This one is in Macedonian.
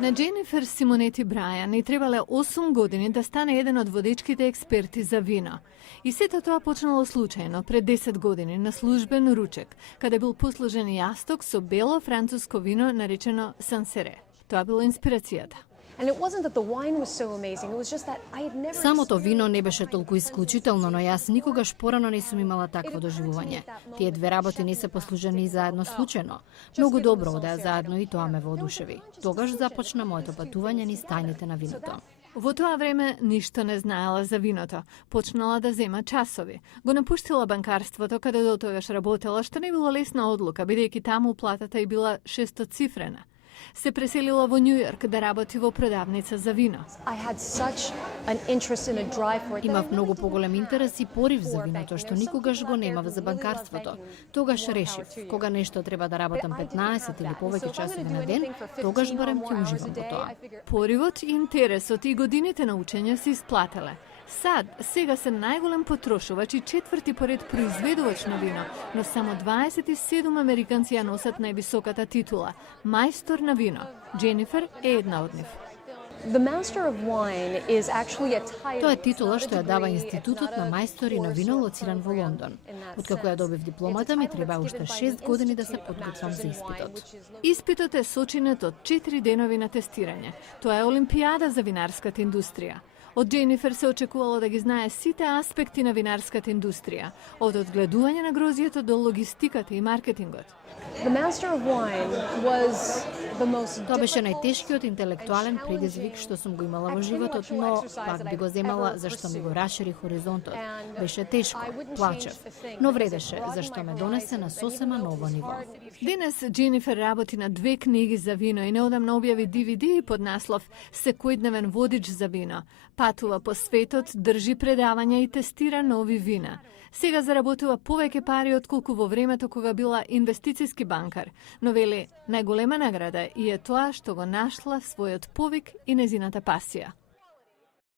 На Дженифер Симонети Брајан и требале 8 години да стане еден од водечките експерти за вино. И сето тоа почнало случајно пред 10 години на службен ручек, каде бил послужен јасток со бело француско вино наречено Сансере. Тоа била инспирацијата. Самото вино не беше толку исклучително, но јас никогаш порано не сум имала такво доживување. Тие две работи не се послужени заедно случајно. Многу добро одеа заедно и тоа ме воодушеви. Тогаш започна моето патување низ тајните на виното. Во тоа време ништо не знаела за виното. Почнала да зема часови. Го напуштила банкарството каде до тогаш работела, што не било лесна одлука, бидејќи таму платата и била 600-цифрена. Се преселила во Њу Јорк да работи во продавница за вино. Имав многу поголем интерес и порив за виното, што никогаш го немав за банкарството. Тогаш решив, кога нешто треба да работам 15 или повеќе часови на ден, тогаш барем ќе уживам во тоа. Поривот, интересот и годините на учење се исплателе. Сега се најголем потрошувач и четврти поред произведувач на вино, но само 27 американци ја носат највисоката титула – мајстор на вино. Дженифер е една од нив. Тоа е титула што ја дава Институтот на мајстори на вино лоциран во Лондон. Откако ја добив дипломата ми треба уште 6 години да се подготвам за испитот. Испитот е сочинет од 4 денови на тестирање. Тоа е олимпијада за винарската индустрија. Од Дженифер се очекувало да ги знае сите аспекти на винарската индустрија, од одгледување на грозието до логистиката и маркетингот. Тоа беше најтешкиот интелектуален предизвик што сум го имала во животот, но пак би го земала зашто ми го расшири хоризонтот. Беше тешко, плачев, но вредеше зашто ме донесе на сосема ново ниво. Денес Дженифер работи на 2 книги за вино и неодамна објави DVD под наслов Секојдневен водич за вино. Патува по светот, држи предавања и тестира нови вина. Сега заработува повеќе пари отколку во времето кога била инвестициски банкар, но вели најголема награда и е тоа што го нашла својот повик и незината пасија.